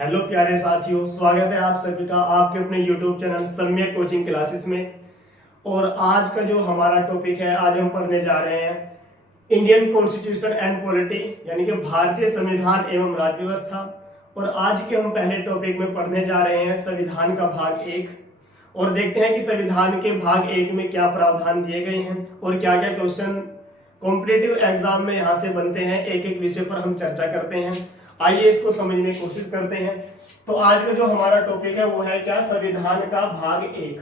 Hello प्यारे साथियों, स्वागत है आप सभी का आपके अपने YouTube चैनल सम्यक कोचिंग क्लासेस में। और आज का जो हमारा टॉपिक है, आज हम पढ़ने जा रहे हैं इंडियन कॉन्स्टिट्यूशन एंड पॉलिटी, यानी कि भारतीय संविधान एवं राज्य व्यवस्था। और आज के हम पहले टॉपिक में पढ़ने जा रहे हैं संविधान का भाग 1। और देखते हैं कि संविधान के भाग 1 में क्या प्रावधान दिए गए हैं और क्या क्या क्वेश्चन कॉम्पिटिटिव एग्जाम में यहाँ से बनते हैं। एक एक विषय पर हम चर्चा करते हैं। आइए इसको समझने की कोशिश करते हैं। तो आज का जो हमारा टॉपिक है वो है क्या, संविधान का भाग 1।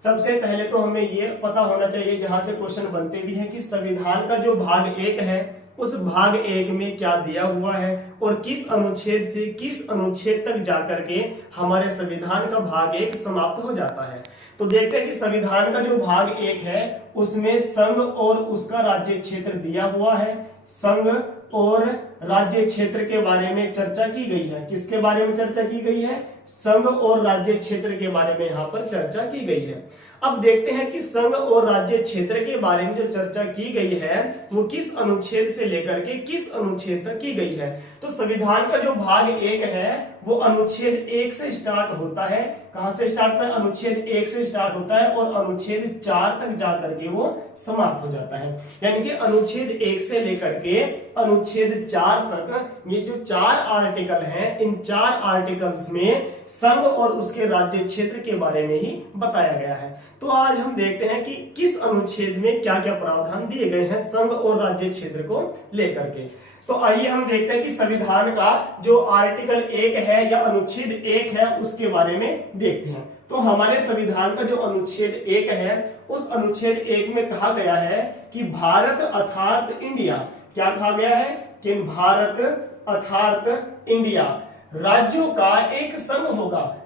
सबसे पहले तो हमें ये पता होना चाहिए, जहां से क्वेश्चन बनते भी हैं, कि संविधान का जो भाग 1 है उस भाग 1 में क्या दिया हुआ है और किस अनुच्छेद से किस अनुच्छेद तक जाकर के हमारे संविधान का भाग 1 समाप्त हो जाता है। तो देखते हैं कि संविधान का जो भाग 1 है उसमें संघ और उसका राज्य क्षेत्र दिया हुआ है। संघ और राज्य क्षेत्र के बारे में चर्चा की गई है। किसके बारे में चर्चा की गई है? संघ और राज्य क्षेत्र के बारे में यहाँ पर चर्चा की गई है। अब देखते हैं कि संघ और राज्य क्षेत्र के बारे में जो चर्चा की गई है वो किस अनुच्छेद से लेकर के किस अनुच्छेद तक की गई है। तो संविधान का जो भाग 1 है वो अनुच्छेद 1 से स्टार्ट होता है। कहां से स्टार्ट होता है? अनुच्छेद 1 से स्टार्ट होता है और अनुच्छेद 4 तक जाकर के वो समाप्त हो जाता है। यानी कि अनुच्छेद 1 से लेकर के अनुच्छेद 4 तक ये जो 4 आर्टिकल हैं, इन 4 आर्टिकल्स में संघ और उसके राज्य क्षेत्र के बारे में ही बताया गया है। तो आज हम देखते हैं कि किस अनुच्छेद में क्या क्या प्रावधान दिए गए हैं संघ और राज्य क्षेत्र को लेकर के। तो आइए हम देखते हैं कि संविधान का जो आर्टिकल 1 है या अनुच्छेद 1 है उसके बारे में देखते हैं। तो हमारे संविधान का जो अनुच्छेद 1 है उस अनुच्छेद 1 में कहा गया है कि भारत अर्थात इंडिया, क्या कहा गया है कि भारत अर्थात इंडिया राज्यों का एक संघ होगा।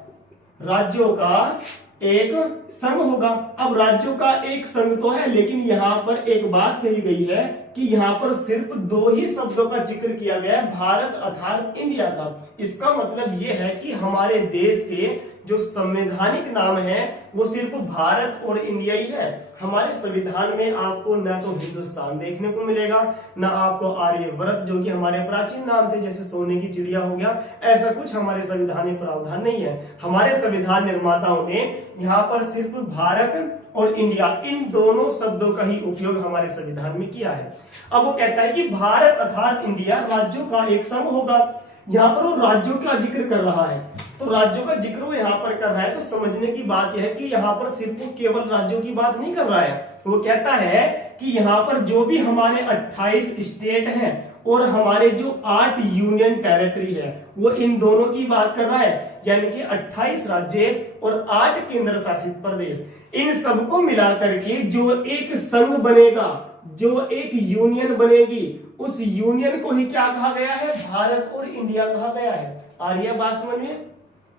राज्यों का एक संघ होगा। अब राज्यों का एक संघ तो है, लेकिन यहाँ पर एक बात कही गई है कि यहाँ पर सिर्फ 2 ही शब्दों का जिक्र किया गया है, भारत अर्थात इंडिया का। इसका मतलब ये है कि हमारे देश के जो संवैधानिक नाम है वो सिर्फ भारत और इंडिया ही है। हमारे संविधान में आपको न तो हिंदुस्तान देखने को मिलेगा, न आपको आर्यव्रत जो कि हमारे प्राचीन नाम थे, जैसे सोने की चिड़िया हो गया, ऐसा कुछ हमारे संविधान में प्रावधान नहीं है। हमारे संविधान निर्माताओं ने यहाँ पर सिर्फ भारत और इंडिया, इन दोनों शब्दों का ही उपयोग हमारे संविधान में किया है। अब वो कहता है कि भारत अर्थात इंडिया राज्यों का एक संघ होगा। यहाँ पर वो राज्यों का जिक्र कर रहा है, तो राज्यों का जिक्र वो यहाँ पर कर रहा है। तो समझने की बात यह है कि यहाँ पर सिर्फ वो केवल राज्यों की बात नहीं कर रहा है, वो कहता है कि यहाँ पर जो भी हमारे 28 स्टेट हैं और हमारे जो 8 यूनियन टेरिटरी है वो इन दोनों की बात कर रहा है। यानी कि 28 राज्य और 8 केंद्र शासित प्रदेश, इन सबको मिलाकर के जो एक संघ बनेगा, जो एक यूनियन बनेगी, उस यूनियन को ही क्या कहा गया है? भारत और इंडिया कहा गया है। आ रही है बात समझ में?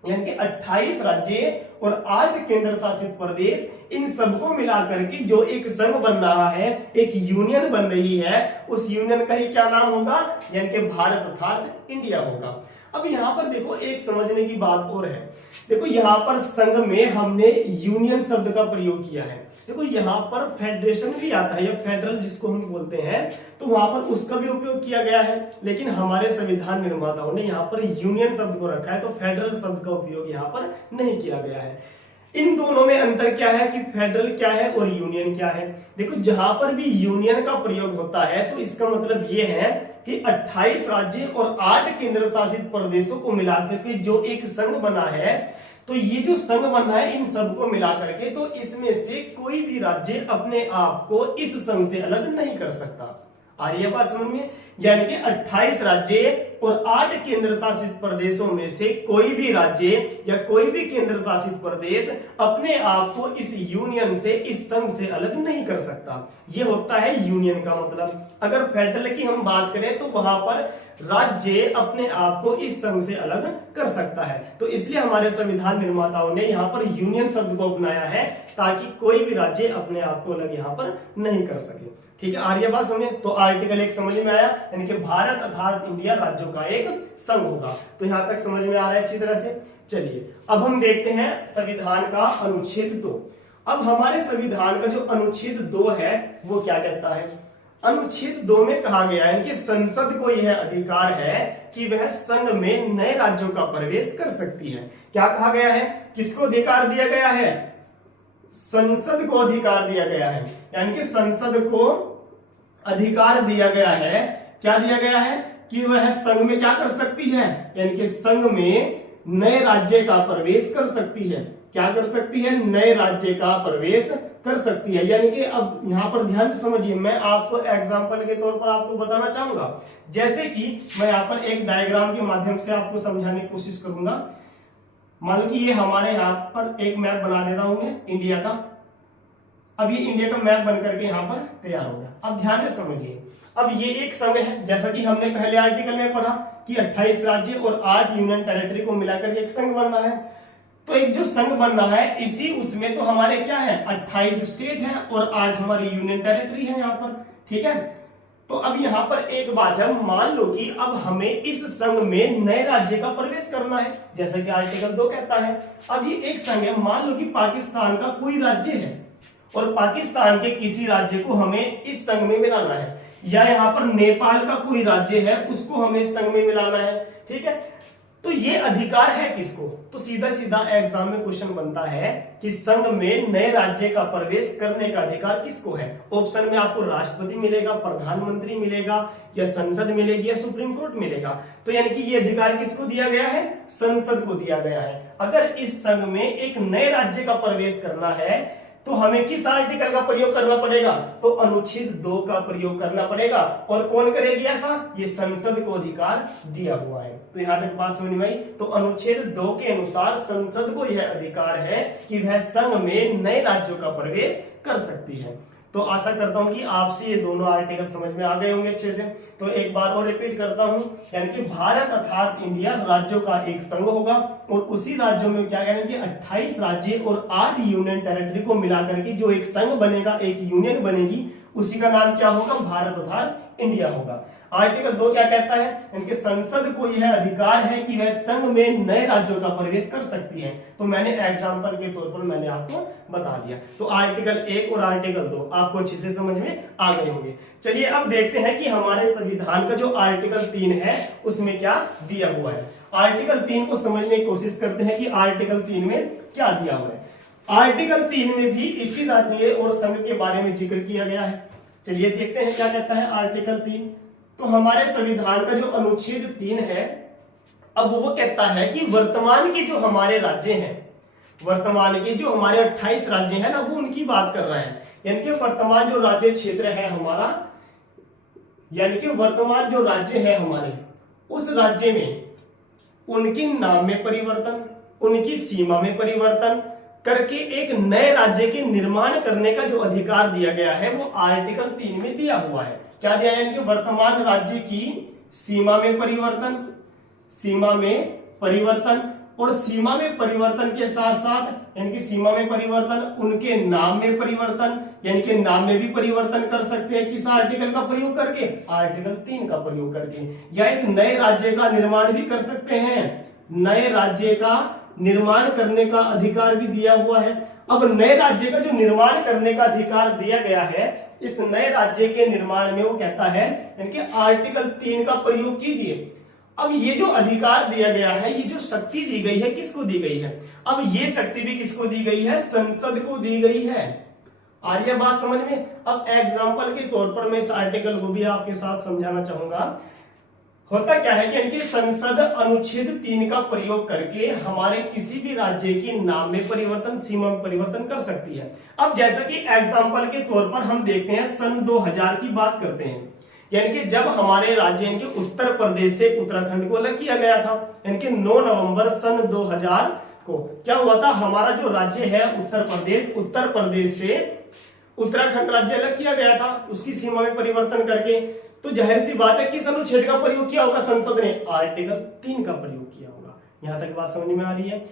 यानी कि 28 राज्य और 8 केंद्र शासित प्रदेश, इन सबको मिलाकर के जो एक संघ बन रहा है, एक यूनियन बन रही है, उस यूनियन का ही क्या नाम होगा? यानी कि भारत अर्थात इंडिया होगा। अब यहाँ पर देखो एक समझने की बात और है। देखो यहाँ पर संघ में हमने यूनियन शब्द का प्रयोग किया है। देखो यहाँ पर फेडरेशन भी आता है या फेडरल जिसको हम बोलते हैं, तो वहां पर उसका भी उपयोग किया गया है, लेकिन हमारे संविधान निर्माताओं ने यहाँ पर यूनियन शब्द को रखा है, तो फेडरल शब्द का उपयोग यहाँ पर नहीं किया गया है। इन दोनों में अंतर क्या है कि फेडरल क्या है और यूनियन क्या है? देखो जहां पर भी यूनियन का प्रयोग होता है तो इसका मतलब ये है कि 28 राज्य और 8 केंद्र शासित प्रदेशों को मिलाकर के जो एक संघ बना है, तो ये जो संघ बना है इन सबको मिलाकर के, तो इसमें से कोई भी राज्य अपने आप को इस संघ से अलग नहीं कर सकता। आ रही है बात समझ में? यानी कि 28 राज्य और 8 केंद्र शासित प्रदेशों में से कोई भी राज्य या कोई भी केंद्र शासित प्रदेश अपने आप को इस यूनियन से, इस संघ से अलग नहीं कर सकता। ये होता है यूनियन का मतलब। अगर फेडरल की हम बात करें तो वहां पर राज्य अपने आप को इस संघ से अलग कर सकता है। तो इसलिए हमारे संविधान निर्माताओं ने यहाँ पर यूनियन शब्द को अपनाया है ताकि कोई भी राज्य अपने आप को अलग यहाँ पर नहीं कर सके। ठीक है, आर्य बात समझे? तो आर्टिकल 1 समझ में आया, यानी कि भारत अर्थात इंडिया राज्यों का एक संघ होगा। तो यहां तक समझ में आ रहा है अच्छी तरह से। चलिए अब हम देखते हैं संविधान का अनुच्छेद 2। अब हमारे संविधान का जो अनुच्छेद 2 है वो क्या कहता है? अनुच्छेद 2 में कहा गया है कि संसद को यह अधिकार है कि वह संघ में नए राज्यों का प्रवेश कर सकती है। क्या कहा गया है, किसको अधिकार दिया गया है, संसद को अधिकार दिया गया है, यानी कि संसद को अधिकार दिया गया है, क्या दिया गया है कि वह संघ में क्या कर सकती है, यानी कि संघ में नए राज्य का प्रवेश कर सकती है। क्या कर सकती है, नए राज्य का प्रवेश कर सकती है। यानी कि अब यहां पर ध्यान से समझिए, मैं आपको एग्जांपल के तौर पर आपको बताना चाहूंगा। जैसे कि मैं यहां पर एक डायग्राम के माध्यम से आपको समझाने की कोशिश करूंगा। मान लो कि ये हमारे यहाँ पर एक मैप बना दे रहा हूं मैं इंडिया का। अब ये इंडिया का मैप बन करके यहाँ पर तैयार हो गया। अब ध्यान से समझिए, अब ये एक संघ है, जैसा कि हमने पहले आर्टिकल में पढ़ा कि 28 राज्य और 8 यूनियन टेरिटरी को मिलाकर एक संघ बन रहा है। तो एक जो संघ बन रहा है इसी उसमें तो हमारे क्या है, 28 स्टेट हैं और 8 हमारी यूनियन टेरिटरी है यहाँ पर, ठीक है। तो अब यहाँ पर एक बात है, मान लो कि अब हमें इस संघ में नए राज्य का प्रवेश करना है, जैसा कि आर्टिकल 2 कहता है। अब ये एक संघ है, मान लो कि पाकिस्तान का कोई राज्य है और पाकिस्तान के किसी राज्य को हमें इस संघ में मिलाना है, या यहाँ पर नेपाल का कोई राज्य है उसको हमें इस संघ में मिलाना है, ठीक है। तो ये अधिकार है किसको, तो सीधा सीधा एग्जाम में क्वेश्चन बनता है कि संघ में नए राज्य का प्रवेश करने का अधिकार किसको है। ऑप्शन में आपको राष्ट्रपति मिलेगा, प्रधानमंत्री मिलेगा, या संसद मिलेगी, या सुप्रीम कोर्ट मिलेगा। तो यानी कि ये अधिकार किसको दिया गया है, संसद को दिया गया है। अगर इस संघ में एक नए राज्य का प्रवेश करना है तो हमें किस आर्टिकल का प्रयोग करना पड़ेगा, तो अनुच्छेद 2 का प्रयोग करना पड़ेगा। और कौन करेगी ऐसा, ये संसद को अधिकार दिया हुआ है। तो यहां तक बात समझ में आई। तो अनुच्छेद 2 के अनुसार संसद को यह अधिकार है कि वह संघ में नए राज्यों का प्रवेश कर सकती है। तो आशा करता हूं कि आपसे ये दोनों आर्टिकल समझ में आ गए होंगे अच्छे से। तो एक बार और रिपीट करता हूं, यानी कि भारत अर्थात इंडिया राज्यों का एक संघ होगा और उसी राज्यों में क्या कहेंगे, 28 राज्य और 8 यूनियन टेरिटरी को मिलाकर के जो एक संघ बनेगा, एक यूनियन बनेगी, उसी का नाम क्या होगा, भारत अर्थात इंडिया होगा। आर्टिकल 2 क्या कहता है, इनके संसद को यह अधिकार है कि वह संघ में नए राज्यों का प्रवेश कर सकती है। तो मैंने एग्जांपल के तौर पर मैंने आपको बता दिया। तो आर्टिकल 1 और आर्टिकल 2 आपको अच्छे से समझ में आ गए होंगे। चलिए अब देखते हैं कि हमारे संविधान का जो आर्टिकल 3 है उसमें क्या दिया हुआ है। आर्टिकल 3 को समझने की कोशिश करते हैं कि आर्टिकल 3 में क्या दिया हुआ है। आर्टिकल 3 में भी इसी राज्य और संघ के बारे में जिक्र किया गया है। चलिए देखते हैं क्या कहता है आर्टिकल 3। तो हमारे संविधान का जो अनुच्छेद 3 है, अब वो कहता है कि वर्तमान के जो हमारे राज्य हैं, वर्तमान के जो हमारे 28 राज्य हैं ना, वो उनकी बात कर रहा है। यानी कि वर्तमान जो राज्य क्षेत्र है हमारा, यानी कि वर्तमान जो राज्य है हमारे, उस राज्य में उनके नाम में परिवर्तन, उनकी सीमा में परिवर्तन करके एक नए राज्य के निर्माण करने का जो अधिकार दिया गया है वो आर्टिकल 3 में दिया हुआ है। क्या दिया है, कि वर्तमान राज्य की सीमा में परिवर्तन, सीमा में परिवर्तन, और सीमा में परिवर्तन के साथ साथ यानी कि सीमा में परिवर्तन, उनके नाम में परिवर्तन, यानी कि नाम में भी परिवर्तन कर सकते हैं किस आर्टिकल का प्रयोग करके, आर्टिकल 3 का प्रयोग करके। या एक नए राज्य का निर्माण भी कर सकते हैं, नए राज्य का निर्माण करने का अधिकार भी दिया हुआ है। अब नए राज्य का जो निर्माण करने का अधिकार दिया गया है, इस नए राज्य के निर्माण में वो कहता है यानी कि आर्टिकल 3 का प्रयोग कीजिए। अब ये जो अधिकार दिया गया है, ये जो शक्ति दी गई है, किसको दी गई है, अब ये शक्ति भी किसको दी गई है, संसद को दी गई है। आ रही है बात समझ में। अब एग्जाम्पल के तौर पर मैं इस आर्टिकल को भी आपके साथ समझाना चाहूंगा। होता क्या है कि इनकी संसद अनुच्छेद 3 का प्रयोग करके हमारे किसी भी राज्य के नाम में परिवर्तन, सीमा में परिवर्तन कर सकती है। अब जैसा कि एग्जाम्पल के तौर पर हम देखते हैं, सन 2000 की बात करते हैं, यानी कि जब हमारे राज्य इनके उत्तर प्रदेश से उत्तराखंड को अलग किया गया था, इनके 9 नवंबर सन 2000 को क्या हुआ था, हमारा जो राज्य है उत्तर प्रदेश से उत्तराखंड राज्य अलग किया गया था, उसकी सीमा में परिवर्तन करके। तो जाहिर सी बात है किस अनुच्छेद का प्रयोग किया होगा, संसद ने आर्टिकल 3 का प्रयोग किया होगा। यहां तक बात समझ में आ रही है।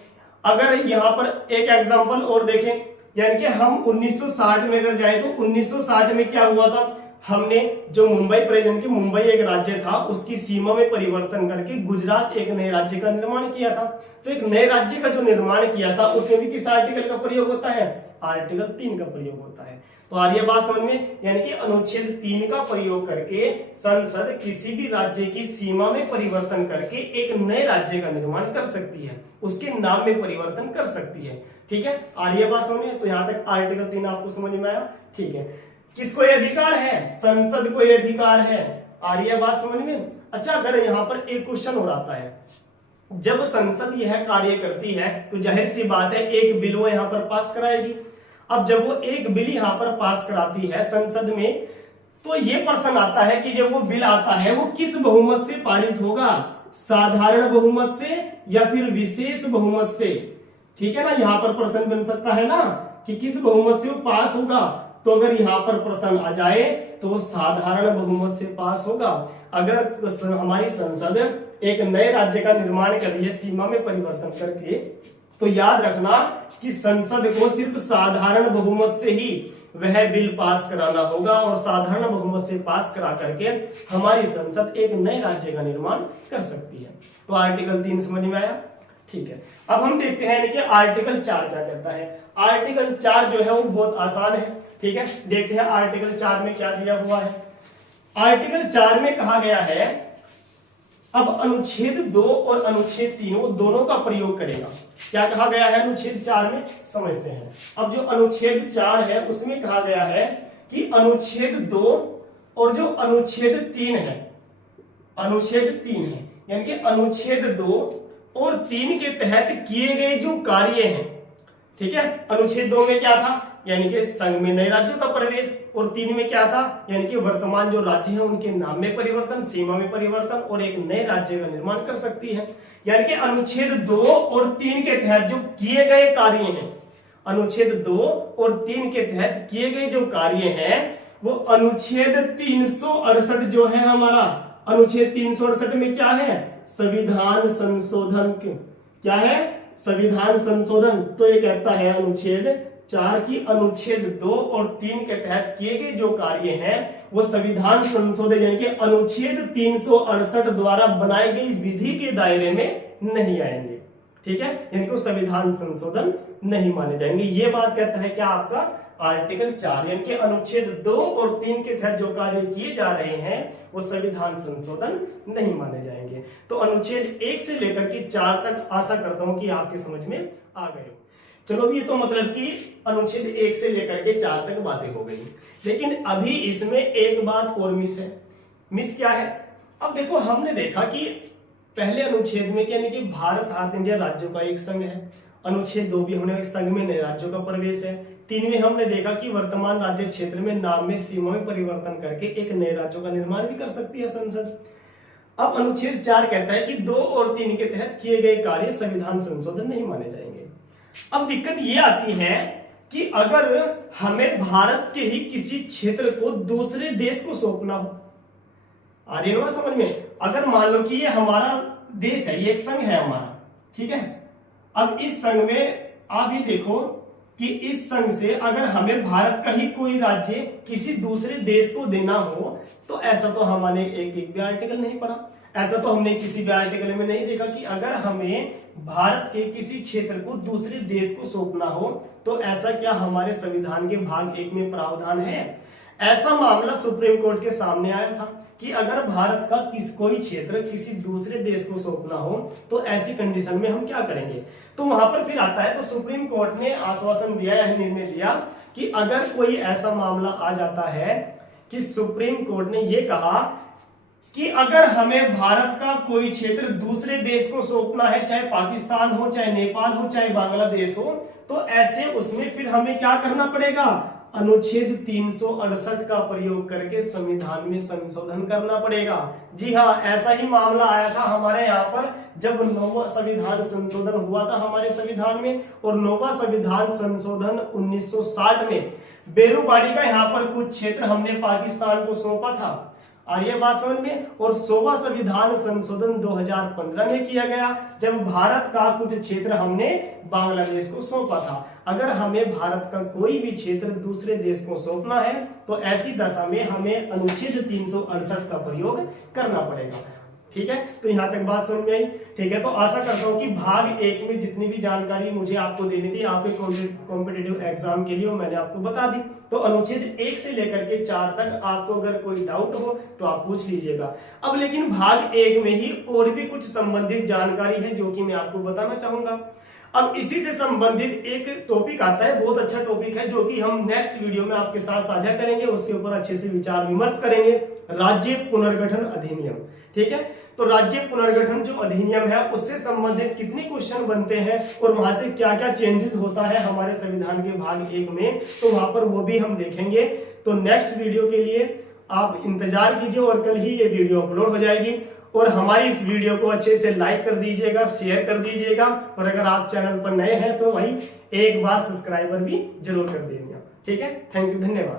अगर यहां पर एक एग्जांपल और देखें, यानी कि हम 1960 में अगर जाए तो 1960 में क्या हुआ था, हमने जो मुंबई प्रेजेंट की मुंबई एक राज्य था, उसकी सीमा में परिवर्तन करके गुजरात एक नए राज्य का निर्माण किया था। तो एक नए राज्य का जो निर्माण किया था उसमें भी किस आर्टिकल का प्रयोग होता है, आर्टिकल 3 का प्रयोग होता है। तो आ रही है बात समझ में, यानी कि अनुच्छेद 3 का प्रयोग करके संसद किसी भी राज्य की सीमा में परिवर्तन करके एक नए राज्य का निर्माण कर सकती है, उसके नाम में परिवर्तन कर सकती है। ठीक है, आ रही है बात समझ में। तो यहां तक आर्टिकल 3 आपको समझ में आया। ठीक है, किसको ये अधिकार है? संसद को ये अधिकार है। आ रही है बात समझ में। अच्छा, अगर यहाँ पर एक क्वेश्चन और आता है, जब संसद यह कार्य करती है तो जाहिर सी बात है एक बिल वो यहाँ पर पास कराएगी। अब जब वो एक बिल यहाँ पर पास कराती है संसद में, तो ये प्रश्न आता है कि जब वो बिल आता है वो किस बहुमत से पारित होगा, साधारण बहुमत से या फिर विशेष बहुमत से। ठीक है ना, यहाँ पर प्रश्न बन सकता है ना कि किस बहुमत से वो पास होगा। तो अगर यहाँ पर प्रश्न आ जाए तो साधारण बहुमत से पास होगा। अगर हमारी संसद एक नए राज्य का निर्माण कर रही है सीमा में परिवर्तन करके, तो याद रखना कि संसद को सिर्फ साधारण बहुमत से ही वह बिल पास कराना होगा और साधारण बहुमत से पास करा करके हमारी संसद एक नए राज्य का निर्माण कर सकती है। तो आर्टिकल 3 समझ में आया। ठीक है, अब हम देखते हैं कि आर्टिकल 4 क्या कहता है। आर्टिकल 4 जो है वो बहुत आसान है। ठीक है, देखते हैं आर्टिकल 4 में क्या दिया हुआ है। आर्टिकल 4 में कहा गया है, अब अनुच्छेद 2 और अनुच्छेद 3 दोनों का प्रयोग करेगा। क्या कहा गया है अनुच्छेद 4 में, समझते हैं। अब जो अनुच्छेद 4 है उसमें कहा गया है कि अनुच्छेद 2 और जो अनुच्छेद 3 है, अनुच्छेद 3 है यानी कि अनुच्छेद 2 और 3 के तहत किए गए जो कार्य हैं। ठीक है, अनुच्छेद 2 में क्या था, यानी कि संघ में नए राज्यों का प्रवेश, और 3 में क्या था, यानी कि वर्तमान जो राज्य हैं उनके नाम में परिवर्तन, सीमा में परिवर्तन और एक नए राज्य का निर्माण कर सकती है। यानी कि अनुच्छेद 2 और 3 के तहत जो किए गए कार्य हैं, अनुच्छेद 2 और 3 के तहत किए गए जो कार्य हैं वो अनुच्छेद 368 जो है हमारा, अनुच्छेद 368 में क्या है, संविधान संशोधन। क्या है, संविधान संशोधन। तो ये कहता है अनुच्छेद 4 की अनुच्छेद 2 और 3 के तहत किए गए जो कार्य हैं वो संविधान संशोधन यानी कि अनुच्छेद 368 द्वारा बनाई गई विधि के दायरे में नहीं आएंगे। ठीक है, यानी कि वो संविधान संशोधन नहीं माने जाएंगे। ये बात कहता है क्या आपका आर्टिकल 4, यानी कि अनुच्छेद 2 और 3 के तहत जो कार्य किए जा रहे हैं वो संविधान संशोधन नहीं माने जाएंगे। तो अनुच्छेद 1 से लेकर के 4 तक आशा करता हूं कि आपके समझ में आ गए हो। चलो, ये तो मतलब कि अनुच्छेद 1 से लेकर के 4 तक बातें हो गई, लेकिन अभी इसमें एक बात और मिस है। मिस क्या है? अब देखो, हमने देखा कि पहले अनुच्छेद में यानी कि भारत इंडिया राज्यों का एक संघ है। अनुच्छेद 2 भी हमने एक संघ में नए राज्यों का प्रवेश है। 3 में हमने देखा कि वर्तमान राज्य क्षेत्र में नाम में सीमा में परिवर्तन करके एक नए राज्यों का निर्माण भी कर सकती है संसद। अब अनुच्छेद 4 कहता है कि 2 और 3 के तहत किए गए कार्य संविधान संशोधन नहीं माने जाएंगे। अब दिक्कत ये आती है कि अगर हमें भारत के ही किसी क्षेत्र को दूसरे देश को सौंपना हो, आ रही है ना समझ में। अगर मान लो कि ये हमारा देश है, ये एक संघ है हमारा, ठीक है। अब इस संघ में आप ये देखो कि इस संघ से अगर हमें भारत का ही कोई राज्य किसी दूसरे देश को देना हो, तो ऐसा तो हमने एक भी आर्टिकल नहीं पढ़ा, ऐसा तो हमने किसी भी आर्टिकल में नहीं देखा कि अगर हमें भारत के किसी क्षेत्र को दूसरे देश को सौंपना हो तो ऐसा क्या हमारे संविधान के भाग 1 में प्रावधान है। ऐसा मामला सुप्रीम कोर्ट के सामने आया था कि अगर भारत का कोई क्षेत्र किसी दूसरे देश को सौंपना हो तो ऐसी कंडीशन में हम क्या करेंगे। तो वहां पर फिर आता है, तो सुप्रीम कोर्ट ने आश्वासन दिया या निर्णय लिया कि अगर कोई ऐसा मामला आ जाता है कि सुप्रीम कोर्ट ने यह कहा कि अगर हमें भारत का कोई क्षेत्र दूसरे देश को सौंपना है, चाहे पाकिस्तान हो, चाहे नेपाल हो, चाहे बांग्लादेश हो, तो ऐसे उसमें फिर हमें क्या करना पड़ेगा, अनुच्छेद 368 का प्रयोग करके संविधान में संशोधन करना पड़ेगा। जी हाँ, ऐसा ही मामला आया था हमारे यहाँ पर जब 9वां संविधान संशोधन हुआ था हमारे संविधान में। और 9वां संविधान संशोधन 1960 में बेरूबाड़ी का यहाँ पर कुछ क्षेत्र हमने पाकिस्तान को सौंपा था, आर्य भाषण में। और 100वां संविधान संशोधन 2015 में किया गया जब भारत का कुछ क्षेत्र हमने बांग्लादेश को सौंपा था। अगर हमें भारत का कोई भी क्षेत्र दूसरे देश को सौंपना है तो ऐसी दशा में हमें अनुच्छेद 368 का प्रयोग करना पड़ेगा। ठीक है, तो यहाँ तक बात समझ में आई। ठीक है, तो आशा करता हूँ कि भाग 1 में जितनी भी जानकारी मुझे आपको देनी थी आपके कॉम्पिटिटिव एग्जाम के लिए वो मैंने आपको बता दी। तो अनुच्छेद 1 से लेकर के 4 तक आपको अगर कोई डाउट हो तो आप पूछ लीजिएगा। अब लेकिन भाग 1 में ही और भी कुछ संबंधित जानकारी है जो कि मैं आपको बताना चाहूंगा। अब इसी से संबंधित एक टॉपिक आता है, बहुत अच्छा टॉपिक है, जो कि हम नेक्स्ट वीडियो में आपके साथ साझा करेंगे, उसके ऊपर अच्छे से विचार विमर्श करेंगे। राज्य पुनर्गठन अधिनियम। ठीक है, तो राज्य पुनर्गठन जो अधिनियम है उससे संबंधित कितने क्वेश्चन बनते हैं और वहां से क्या क्या चेंजेस होता है हमारे संविधान के भाग 1 में, तो वहां पर वो भी हम देखेंगे। तो नेक्स्ट वीडियो के लिए आप इंतजार कीजिए और कल ही ये वीडियो अपलोड हो जाएगी। और हमारी इस वीडियो को अच्छे से लाइक कर दीजिएगा, शेयर कर दीजिएगा, और अगर आप चैनल पर नए हैं तो भाई एक बार सब्सक्राइबर भी जरूर कर दीजिएगा। ठीक है, थैंक यू, धन्यवाद।